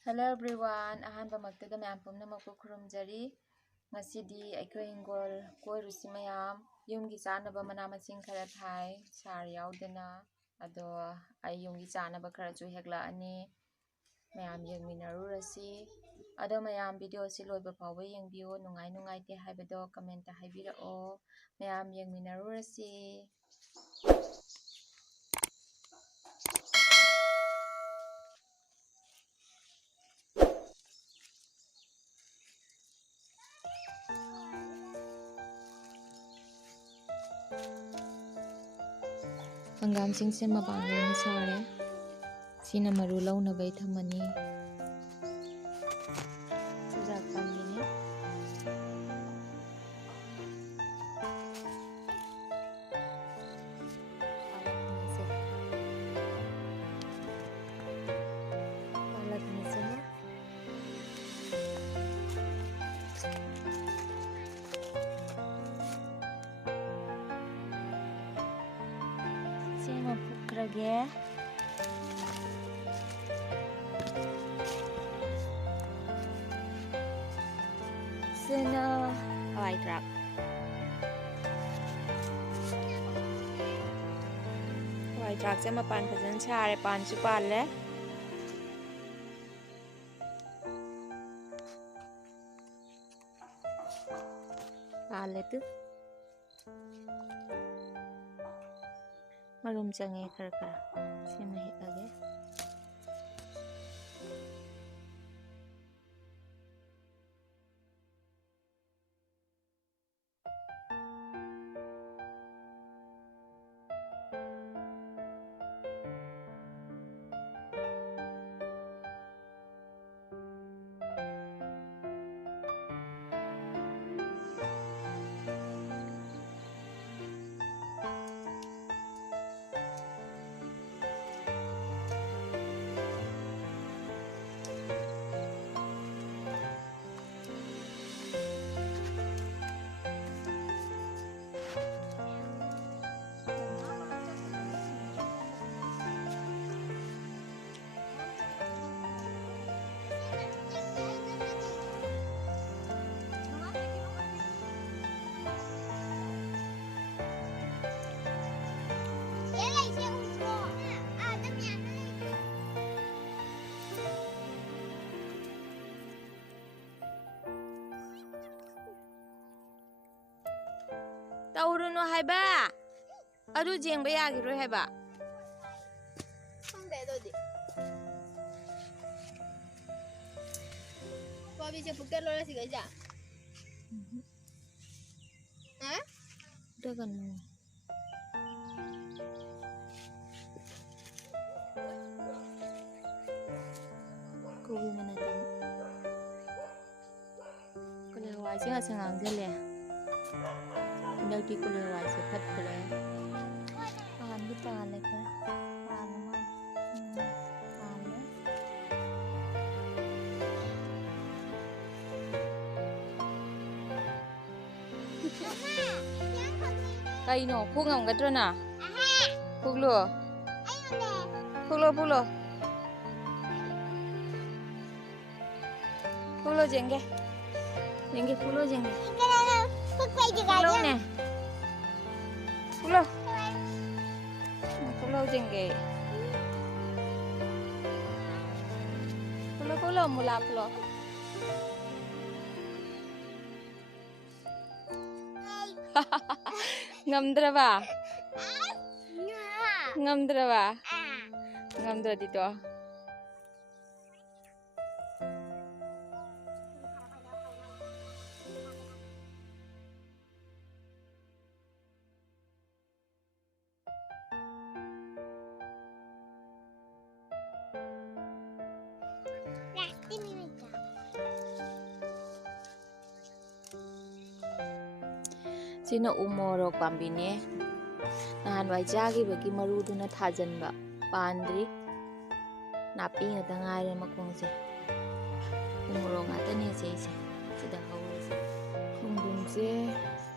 Hello everyone, ahanbamaktada mayam pumnamakpu khurumjari. Ngasidi aikhoi hingol koirusi mayam yumgi chanaba mana masing khara thai sar yaudana ado ai yumgi chanaba khara chu hekla ani mayam yengminarurasi ado mayam video si loiba phawba yengbiyo nungai nungai te haibado comment ta haibirao mayam yengminarurasi. Hangam sing se mapang lona sare sina maru launa bai thamani chujak pamini palak ni se sima pukrage sina hawai trap hawai trap se mapan phajan chare pan chu pan le tu marum change khara khara sima hekage Taurunu haiba adu jengba yagiroi haiba khangde dodi ko bi je pukte lora siga ja ha dagan ko bi mana tam kale hawai se asangang jale Nagdi ko le wai se phat kare pan bi pan le ka pan ma pan le kai no phung ngam ga trana phuglo phuglo phuglo phuglo jenge jenge phuglo jenge phuglo ne phuglo phuglo jenge phuglo phuglo mula phuglo ngamdraba ngamdraba ngamdra dito sina umorok pambine nahan wai jagi bagi maru duna thajanba pandri napi ngata ngaire makong se umorok ngata ne se se sida hawse khungdung se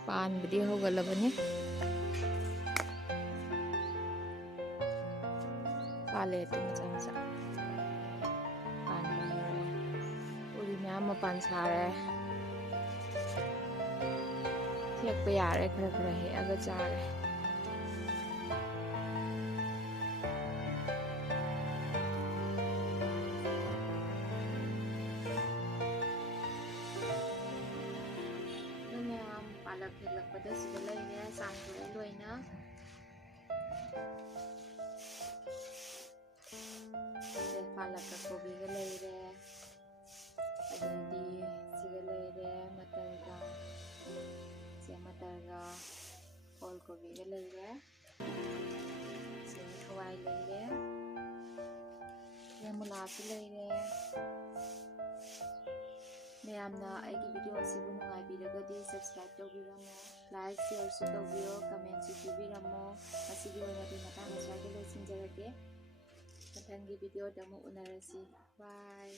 pan bidi hogalabane pale tu macam sa pan ꯃꯄꯥꯟ ꯁꯥꯔꯦ ꯍꯦꯛꯄ ꯌꯥꯔꯦ ꯈꯔ ꯈꯔ ꯍꯦꯛꯑꯒ ꯆꯥꯔꯦ ma'am palak heklakpada sida leire samtore loina palak ka kobi ga leire adidi sida leire matar ga ol kobi ga leire hawai leire mula su leire mayamna aigi video asibu nungai biragadi subscribe tawbiramo like share su tawbiyo comment su tubiramo asigi oinadi matang aswagi loisinjarage mathangi video da mu unarasi bye